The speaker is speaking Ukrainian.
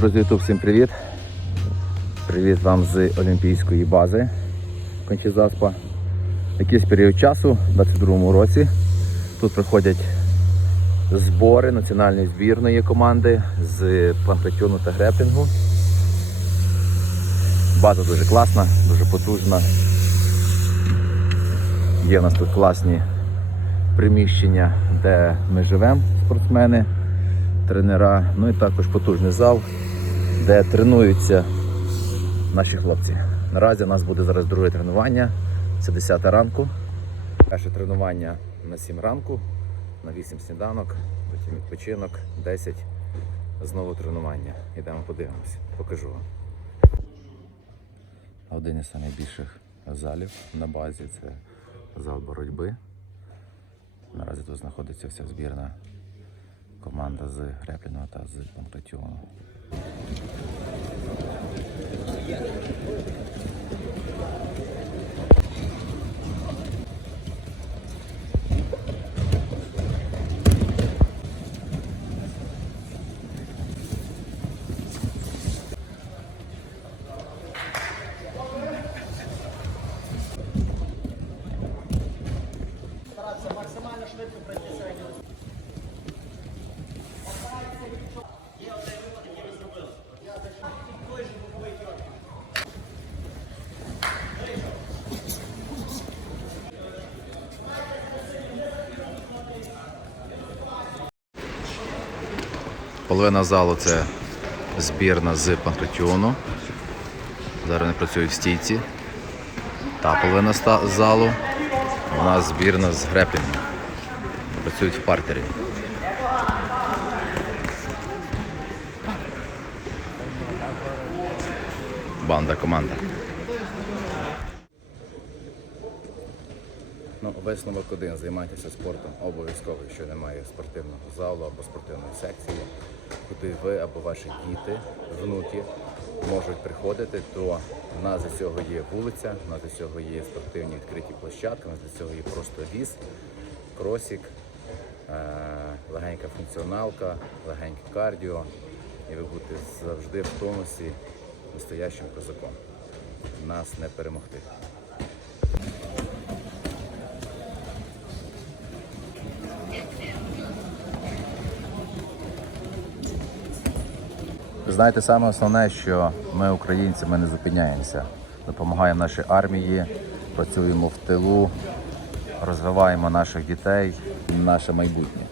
Друзі, YouTube, всім привіт! Привіт вам з Олімпійської бази Кончезаспа. Якийсь період часу, у 22 році, тут проходять збори національної збірної команди з панкратіону та греплінгу. База дуже класна, дуже потужна. Є у нас тут класні приміщення, де ми живемо, спортсмени, тренера, ну і також потужний зал, де тренуються наші хлопці. Наразі у нас буде зараз друге тренування, це 10 ранку. Перше тренування на 7 ранку, на 8 сніданок, потім відпочинок, 10 знову тренування. Йдемо подивимося, покажу вам. Один із найбільших залів на базі це зал боротьби. Наразі тут знаходиться вся збірна команда з Грепліного та з Панкратіону максимально швидко пройти середню Половина залу це збірна з Панкратіону. Зараз вони працюють в стійці. Та половина залу у нас збірна з греплінгу. Працюють в партері. Банда, команда. Ну, висновок один. Займайтеся спортом обов'язково, якщо немає спортивного залу або спортивної секції, куди ви або ваші діти, внуки можуть приходити, то в нас для цього є вулиця, в нас для цього є спортивні відкриті площадки, у нас для цього є просто віз, кросік, е, легенька функціоналка, легеньке кардіо, і ви будете завжди в тонусі настоящим козаком. Нас не перемогти. Ви знаєте, саме основне, що ми, українці, ми не зупиняємося. Допомагаємо нашій армії, працюємо в тилу, розвиваємо наших дітей, наше майбутнє.